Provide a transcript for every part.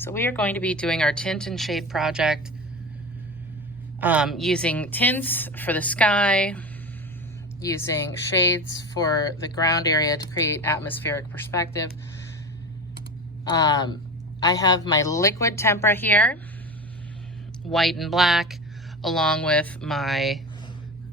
So we are going to be doing our tint and shade project using tints for the sky, using shades for the ground area to create atmospheric perspective. I have my liquid tempera here, white and black, along with my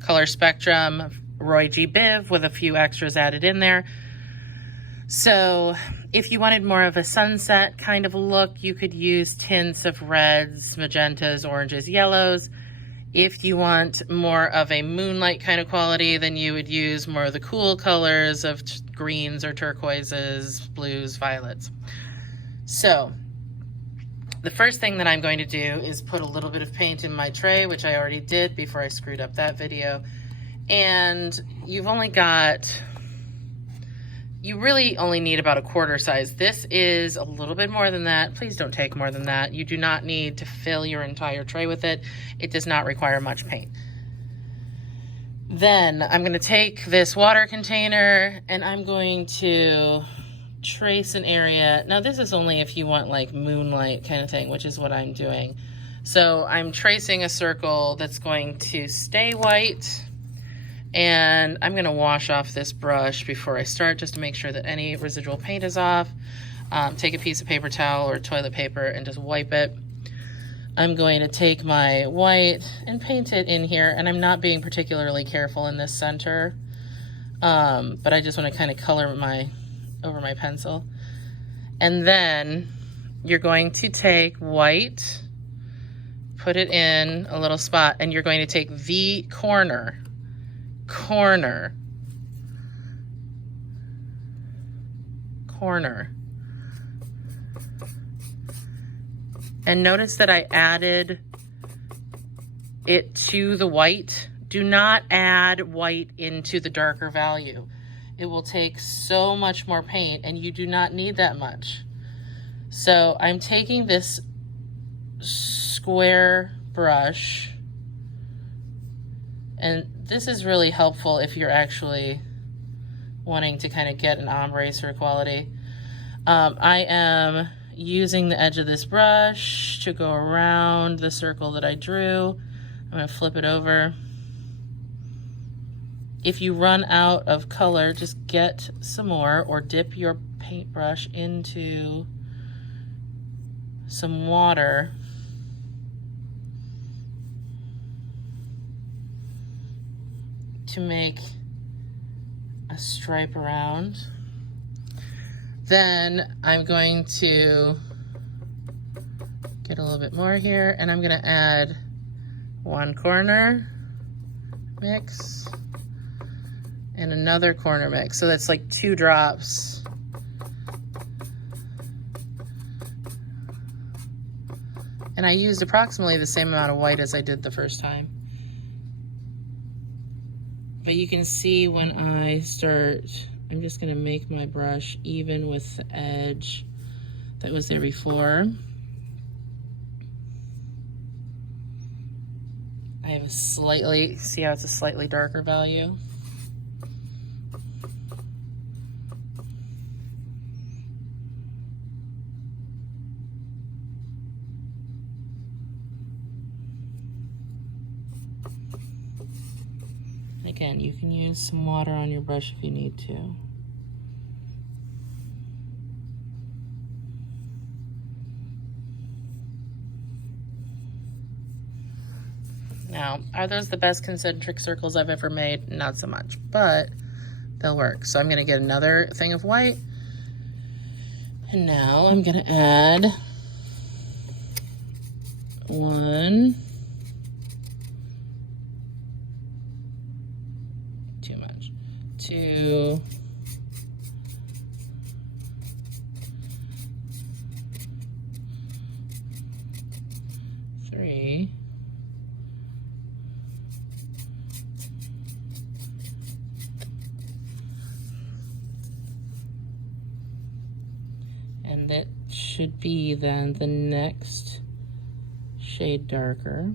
color spectrum Roy G. Biv with a few extras added in there. So if you wanted more of a sunset kind of a look, you could use tints of reds, magentas, oranges, yellows. If you want more of a moonlight kind of quality, then you would use more of the cool colors of greens or turquoises, blues, violets. So the first thing that I'm going to do is put a little bit of paint in my tray, which I already did before I screwed up that video. And you really only need about a quarter size. This is a little bit more than that. Please don't take more than that. You do not need to fill your entire tray with it. It does not require much paint. Then I'm going to take this water container and I'm going to trace an area. Now this is only if you want like moonlight kind of thing, which is what I'm doing. So I'm tracing a circle that's going to stay white. And I'm going to wash off this brush before I start, just to make sure that any residual paint is off. Take a piece of paper towel or toilet paper and just wipe it. I'm going to take my white and paint it in here, and I'm not being particularly careful in this center, but I just want to kind of color over my pencil. And then you're going to take white, put it in a little spot, and you're going to take the corner, and notice that I added it to the white. Do not add white into the darker value. It will take so much more paint and you do not need that much. So I'm taking this square brush, and this is really helpful if you're actually wanting to kind of get an ombre sort of quality. I am using the edge of this brush to go around the circle that I drew. I'm going to flip it over. If you run out of color, just get some more or dip your paintbrush into some water. To make a stripe around. Then I'm going to get a little bit more here, and I'm going to add one corner mix and another corner mix. So that's like 2 drops. And I used approximately the same amount of white as I did the first time. But you can see when I start, I'm just going to make my brush even with the edge that was there before. I have a slightly, see how it's a slightly darker value? Again, you can use some water on your brush if you need to. Now, are those the best concentric circles I've ever made? Not so much, but they'll work. So I'm going to get another thing of white. And now I'm going to add 1, too much, 2, 3, and that should be then the next shade darker.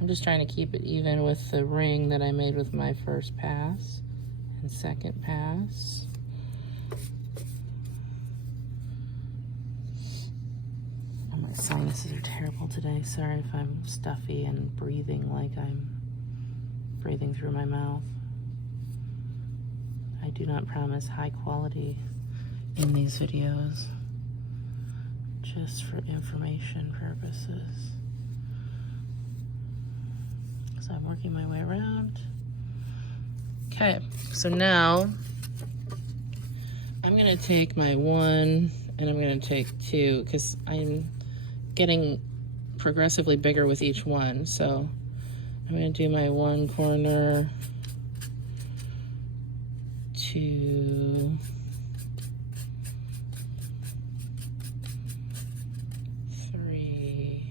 I'm just trying to keep it even with the ring that I made with my first pass. and second pass. Oh, my sinuses are terrible today. Sorry if I'm stuffy and breathing like I'm breathing through my mouth. I do not promise high quality in these videos, just for information purposes. So I'm working my way around. Okay, so now I'm gonna take my 1 and I'm gonna take 2 because I'm getting progressively bigger with each one. So I'm gonna do my 1 corner, 2, 3,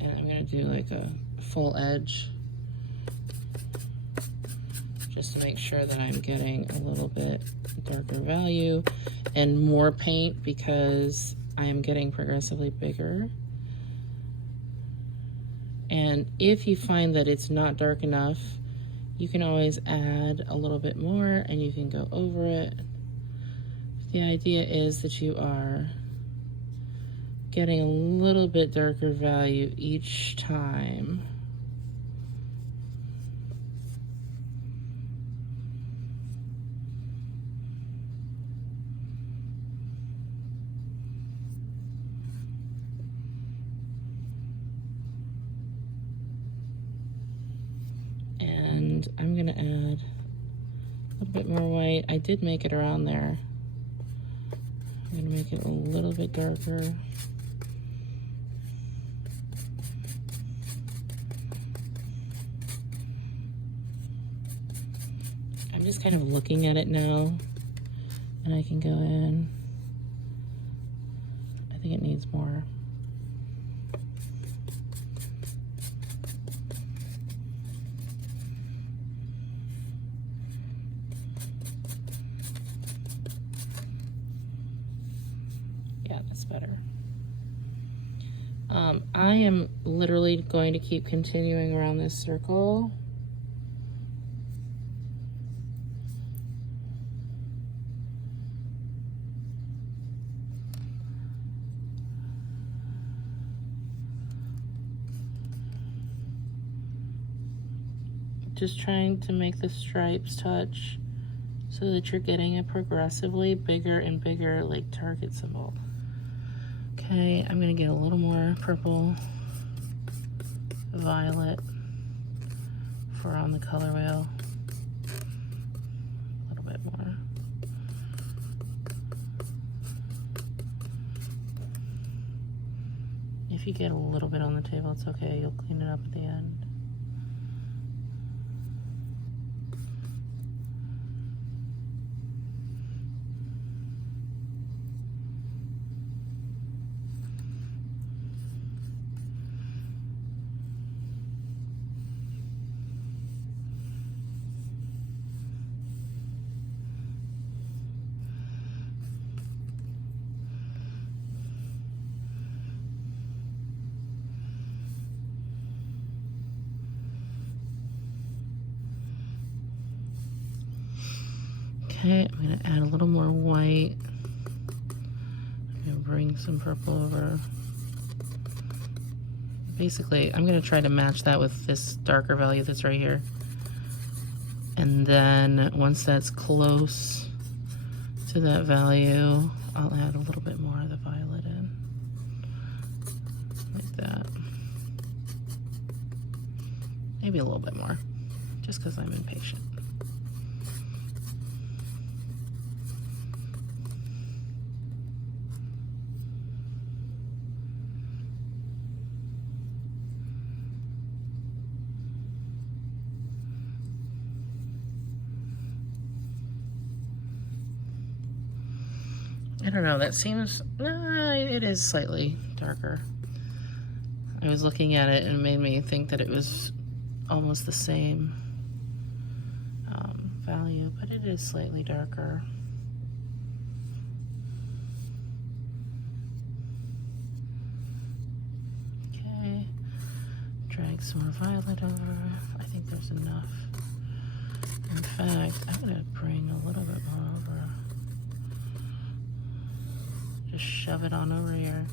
and I'm gonna do like a full edge just to make sure that I'm getting a little bit darker value and more paint because I am getting progressively bigger. And if you find that it's not dark enough, you can always add a little bit more and you can go over it. The idea is that you are getting a little bit darker value each time. And I'm gonna add a little bit more white. I did make it around there. I'm gonna make it a little bit darker. I'm just kind of looking at it now, and I can go in. I think it needs more. Yeah, that's better. I am literally going to keep continuing around this circle. Just trying to make the stripes touch so that you're getting a progressively bigger and bigger like target symbol. Okay, I'm gonna get a little more purple, violet for on the color wheel. A little bit more. If you get a little bit on the table, it's okay. You'll clean it up at the end. Okay, I'm gonna add a little more white. I'm gonna bring some purple over. Basically, I'm gonna try to match that with this darker value that's right here. And then once that's close to that value, I'll add a little bit more of the violet in. Like that. Maybe a little bit more, just because I'm impatient. I don't know, that seems, it is slightly darker. I was looking at it and it made me think that it was almost the same value, but it is slightly darker. Okay, Drag some more violet over. I think there's enough. In fact, I'm gonna bring a little bit more over. Just shove it on over here.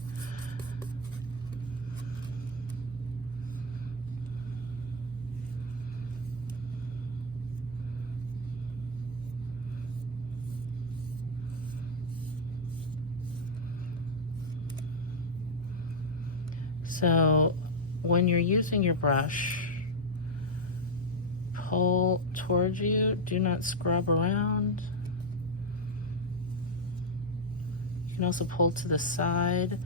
So when you're using your brush, pull towards you, do not scrub around. You can also pull to the side.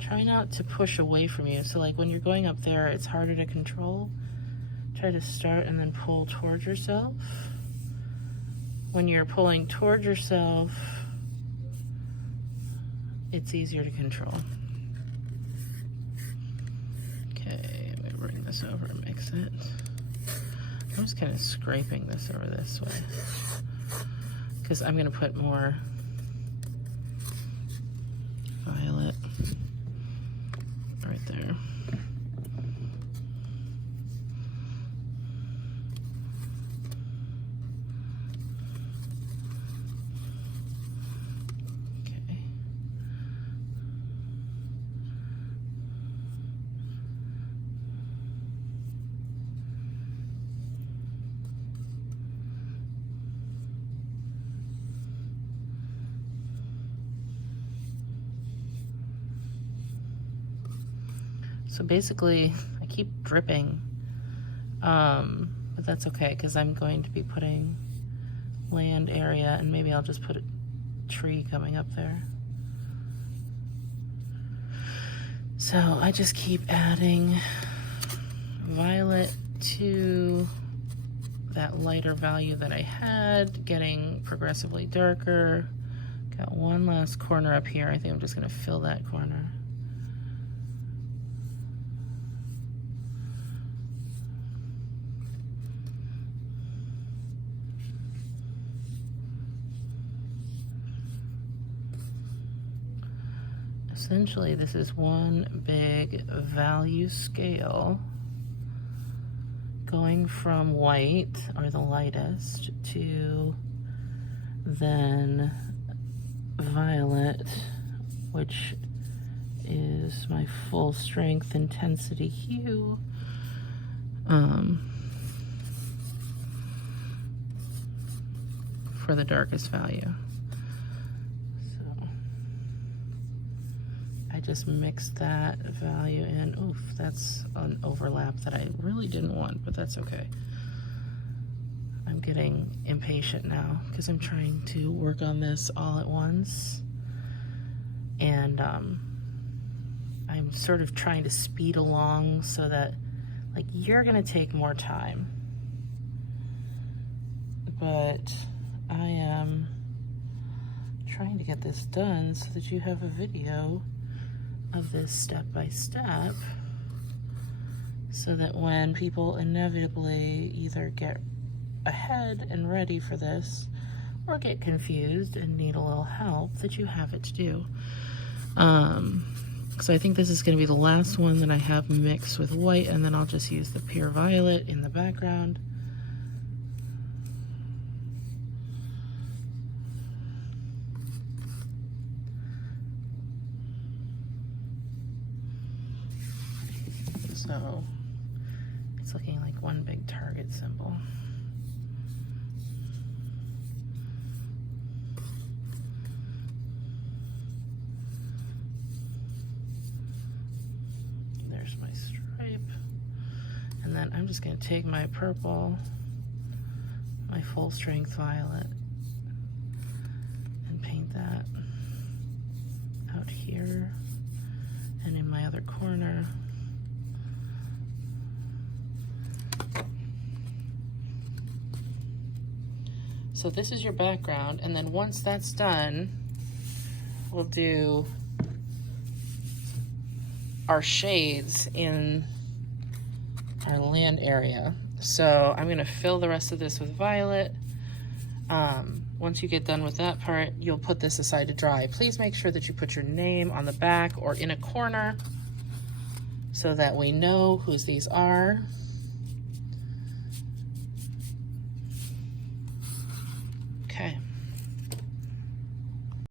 Try not to push away from you. So like when you're going up there, it's harder to control. Try to start and then pull towards yourself. When you're pulling towards yourself, it's easier to control. Okay, let me bring this over and mix it. I'm just kind of scraping this over this way because I'm going to put more violet right there. So basically, I keep dripping, but that's okay because I'm going to be putting land area, and maybe I'll just put a tree coming up there. So I just keep adding violet to that lighter value that I had, getting progressively darker. Got one last corner up here. I think I'm just going to fill that corner. Essentially, this is one big value scale going from white, or the lightest, to then violet, which is my full strength intensity hue. For the darkest value. Just mix that value in. Oof, that's an overlap that I really didn't want, but that's okay. I'm getting impatient now because I'm trying to work on this all at once. And I'm sort of trying to speed along so that, like, you're gonna take more time. But I am trying to get this done so that you have a video of this step by step, so that when people inevitably either get ahead and ready for this or get confused and need a little help, that you have it to do. So I think this is going to be the last one that I have mixed with white, and then I'll just use the pure violet in the background. So it's looking like one big target symbol. There's my stripe. And then I'm just going to take my purple, my full strength violet, and paint that out here and in my other corner. So this is your background, and then once that's done, we'll do our shades in our land area. So I'm gonna fill the rest of this with violet. Once you get done with that part, you'll put this aside to dry. Please make sure that you put your name on the back or in a corner so that we know whose these are. Okay.